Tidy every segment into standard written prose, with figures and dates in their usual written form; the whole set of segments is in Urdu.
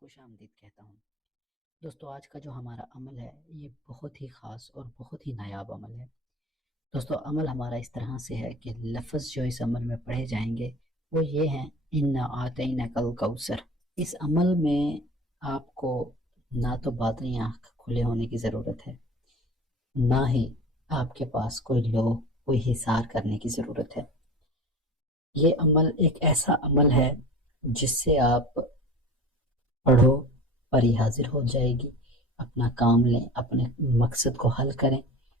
خوش آمدید کہتا ہوں۔ دوستو آج کا جو ہمارا عمل ہے یہ بہت ہی خاص اور بہت ہی نایاب عمل ہے۔ دوستو عمل ہمارا اس طرح سے ہے کہ لفظ جو اس عمل میں پڑھے جائیں گے وہ یہ ہیں اِنَّا أَعْطَيْنَاكَ الْكَوْثَرَ۔ اس عمل میں آپ کو نہ تو باطنی آنکھ کھلے ہونے کی ضرورت ہے، نہ ہی آپ کے پاس کوئی لو کوئی حصار کرنے کی ضرورت ہے۔ یہ عمل ایک ایسا عمل ہے جس سے آپ پڑھو پری حاضر ہو جائے گی، اپنا کام لیں، اپنے مقصد کو حل کریں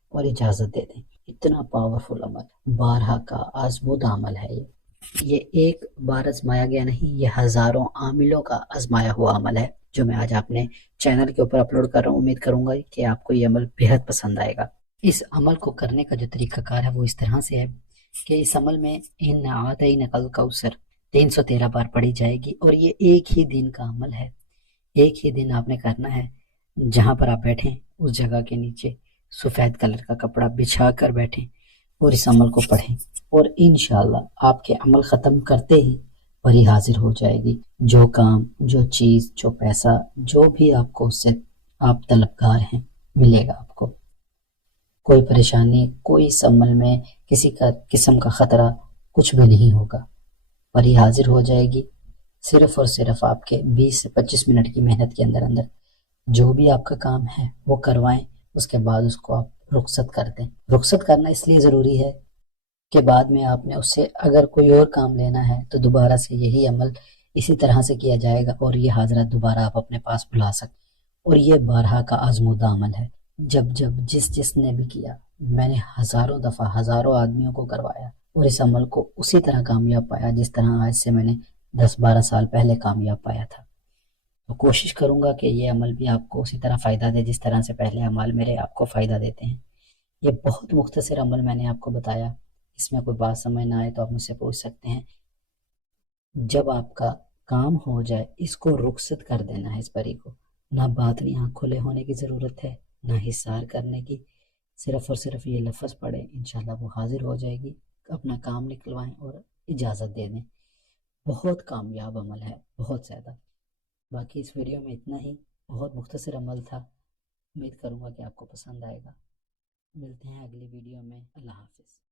اور اجازت دے دیں۔ اتنا پاورفل عمل، بارہا کا آزمودہ عمل ہے یہ ایک بار آزمایا گیا نہیں، یہ ہزاروں عاملوں کا آزمایا ہوا عمل ہے جو میں آج اپنے چینل کے اوپر اپلوڈ کر رہا ہوں۔ امید کروں گا کہ آپ کو یہ عمل بہت پسند آئے گا۔ اس عمل کو کرنے کا جو طریقہ کار ہے وہ اس طرح سے ہے کہ اس عمل میں اِنَّا أَعْطَيْنَاكَ الْكَوْثَرَ 313 بار پڑھی جائے گی اور یہ ایک ہی دن کا عمل ہے۔ ایک ہی دن آپ نے کرنا ہے، جہاں پر آپ بیٹھیں اس جگہ کے نیچے سفید کلر کا کپڑا بچھا کر بیٹھیں اور اس عمل کو پڑھیں، اور انشاءاللہ آپ کے عمل ختم کرتے ہی پری حاضر ہو جائے گی۔ جو کام، جو چیز، جو پیسہ، جو بھی آپ کو اس سے آپ طلبگار ہیں ملے گا آپ کو۔ کوئی پریشانی، کوئی اس عمل میں کسی کا قسم کا خطرہ کچھ بھی نہیں ہوگا۔ پری حاضر ہو جائے گی صرف اور صرف آپ کے 20 سے 25 منٹ کی محنت کے اندر اندر۔ جو بھی آپ کا کام ہے وہ کروائیں، اس کے بعد اس کو آپ رخصت کر دیں۔ رخصت کرنا اس لیے ضروری ہے کہ بعد میں آپ نے اس سے اگر کوئی اور کام لینا ہے تو دوبارہ سے یہی عمل اسی طرح سے کیا جائے گا اور یہ حاضرات دوبارہ آپ اپنے پاس بلا سکتے۔ اور یہ بارہا کا آزمودہ عمل ہے۔ جب جس نے بھی کیا، میں نے ہزاروں دفعہ ہزاروں آدمیوں کو کروایا اور اس عمل کو اسی طرح کامیاب پایا جس طرح آج سے میں نے 10-12 سال پہلے کامیاب پایا تھا۔ تو کوشش کروں گا کہ یہ عمل بھی آپ کو اسی طرح فائدہ دے جس طرح سے پہلے عمل میرے آپ کو فائدہ دیتے ہیں۔ یہ بہت مختصر عمل میں نے آپ کو بتایا، اس میں کوئی بات سمجھ نہ آئے تو آپ مجھ سے پوچھ سکتے ہیں۔ جب آپ کا کام ہو جائے اس کو رخصت کر دینا ہے، اس پری کو۔ نہ باطنی آنکھ کھلے ہونے کی ضرورت ہے، نہ حصار کرنے کی، صرف اور صرف یہ لفظ پڑھیں، انشاءاللہ وہ حاضر ہو جائے گی۔ اپنا کام نکلوائیں اور اجازت دے دیں۔ بہت کامیاب عمل ہے، بہت زیادہ۔ باقی اس ویڈیو میں اتنا ہی، بہت مختصر عمل تھا۔ امید کروں گا کہ آپ کو پسند آئے گا۔ ملتے ہیں اگلی ویڈیو میں۔ اللہ حافظ۔